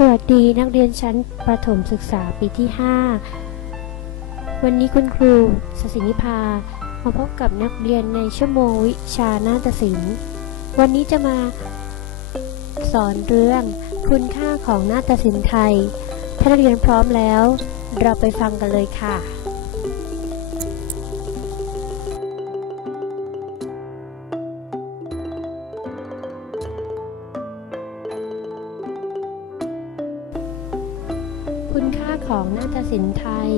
สวัสดีนักเรียนชั้นประถมศึกษาปีที่ 5 วันนี้คุณครูสศินิพา มาพบกับนักเรียนในชั่วโมงวิชานาฏศิลป์ วันนี้จะมาสอนเรื่องคุณค่าของนาฏศิลป์ไทย ถ้านักเรียนพร้อมแล้ว เราไปฟังกันเลยค่ะ คุณค่าของนาฏศิลป์ไทย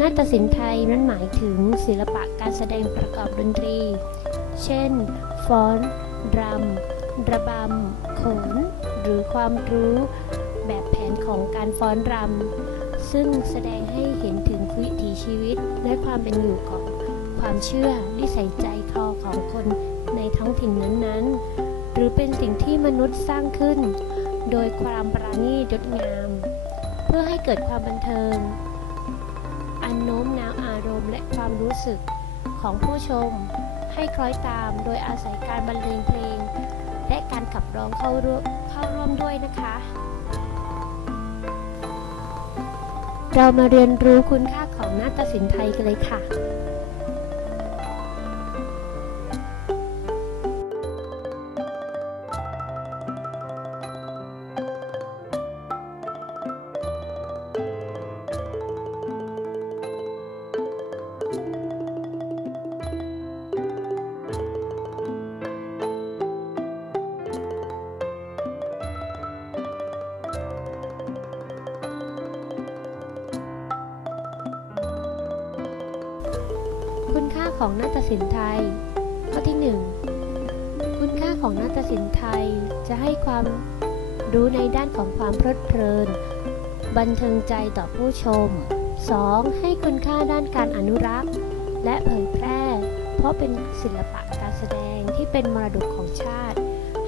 นาฏศิลป์ไทยนั้นหมายถึงศิลปะการแสดงประกอบดนตรี เช่น ฟ้อน รำ ระบำ โขน หรือความรู้แบบแผนของการฟ้อนรำ ซึ่งแสดงให้เห็นถึงวิถีชีวิตและความเป็นอยู่ของความเชื่อนิสัยใจคอของคนในท้องถิ่นนั้นๆ หรือเป็นสิ่งที่มนุษย์สร้างขึ้น โดยความปราณีตยศงาม พื่อให้เกิดความบันเทิง อันโน้มน้าวอารมณ์และความรู้สึกของผู้ชมให้คล้อยตามโดยอาศัยการบรรเลงเพลง และการขับร้องเข้าร่วมเข้าร่วมด้วยนะคะ เรามาเรียนรู้คุณค่าของนาฏศิลป์ไทยกันเลยค่ะ คุณค่าของนาฏศิลป์ไทย ข้อที่ 1 คุณค่าของนาฏศิลป์ไทยจะให้ความรู้ในด้านของความเพลิดเพลิน บันเทิงใจต่อผู้ชม 2. ให้คุณค่าด้านการอนุรักษ์ และเผยแพร่ เพราะเป็นศิลปะการแสดงที่เป็นมรดกของชาติ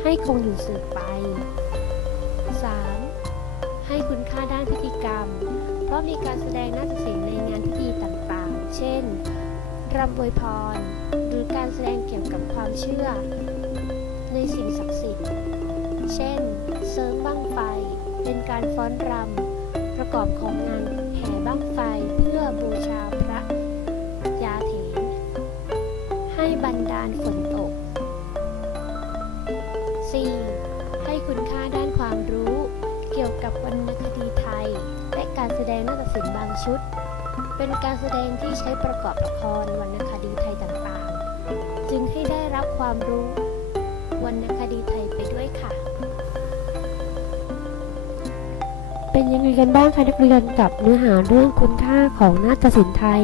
ให้คงอยู่สืบไป 3. ให้คุณค่าด้านพิธีกรรม เพราะมีการแสดงนาฏศิลป์ในงานพิธีต่างๆ เช่น รำอวยพร หรือการแสดงเกี่ยวกับความเชื่อ ในสิ่งศักดิ์สิทธิ์ เช่น เสริมบั้งไฟ เป็นการฟ้อนรำประกอบของงานแห่บั้งไฟเพื่อบูชาพระยาเถนให้บันดาลฝนตก 4. ให้คุณค่าด้านความรู้ เกี่ยวกับวรรณคดีไทย และการแสดงนาฏศิลป์บางชุด เป็นการแสดงที่ใช้ประกอบละครวรรณคดีไทยต่างๆ จึงให้ได้รับความรู้วรรณคดีไทยไปด้วยค่ะ เป็นยังไงกันบ้างคะนักเรียนกับเนื้อหาเรื่องคุณค่าของนาฏศิลป์ไทย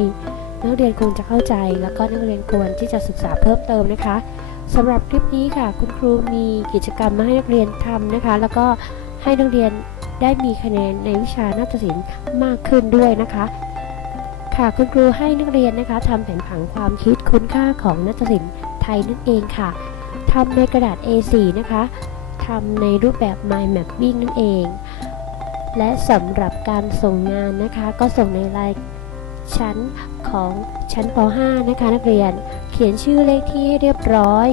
นักเรียนคงจะเข้าใจแล้วก็นักเรียนควรที่จะศึกษาเพิ่มเติมนะคะสำหรับคลิปนี้ค่ะ คุณครูมีกิจกรรมมาให้นักเรียนทำนะคะ แล้วก็ให้นักเรียนได้มีคะแนนในวิชานาฏศิลป์มากขึ้นด้วยนะคะ ค่ะ คุณครูให้นักเรียนนะคะทำแผนผังความคิดคุณค่าของนาฏศิลป์ไทยนั่นเองค่ะทำในกระดาษ A4 นะคะทำในรูปแบบ mind mapping นั่นเอง และสำหรับการส่งงานนะคะ ก็ส่งในรายชั้นของชั้นป .5 นะคะ นักเรียนเขียนชื่อเลขที่ให้เรียบร้อย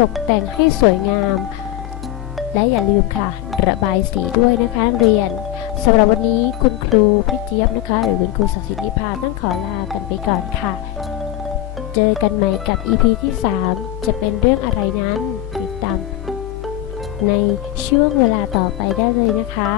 ตกแต่งให้สวยงาม และอย่าลืมค่ะ ระบายสีด้วยนะคะนักเรียนสำหรับวันนี้คุณครูพี่เจี๊ยบนะคะ หรือคุณครูศักดิ์สิทธิพาต้องขอลากันไปก่อนค่ะ เจอกันใหม่กับ EP ที่ 3 จะเป็นเรื่องอะไรนั้นติดตามในช่วงเวลาต่อไปได้เลยนะคะ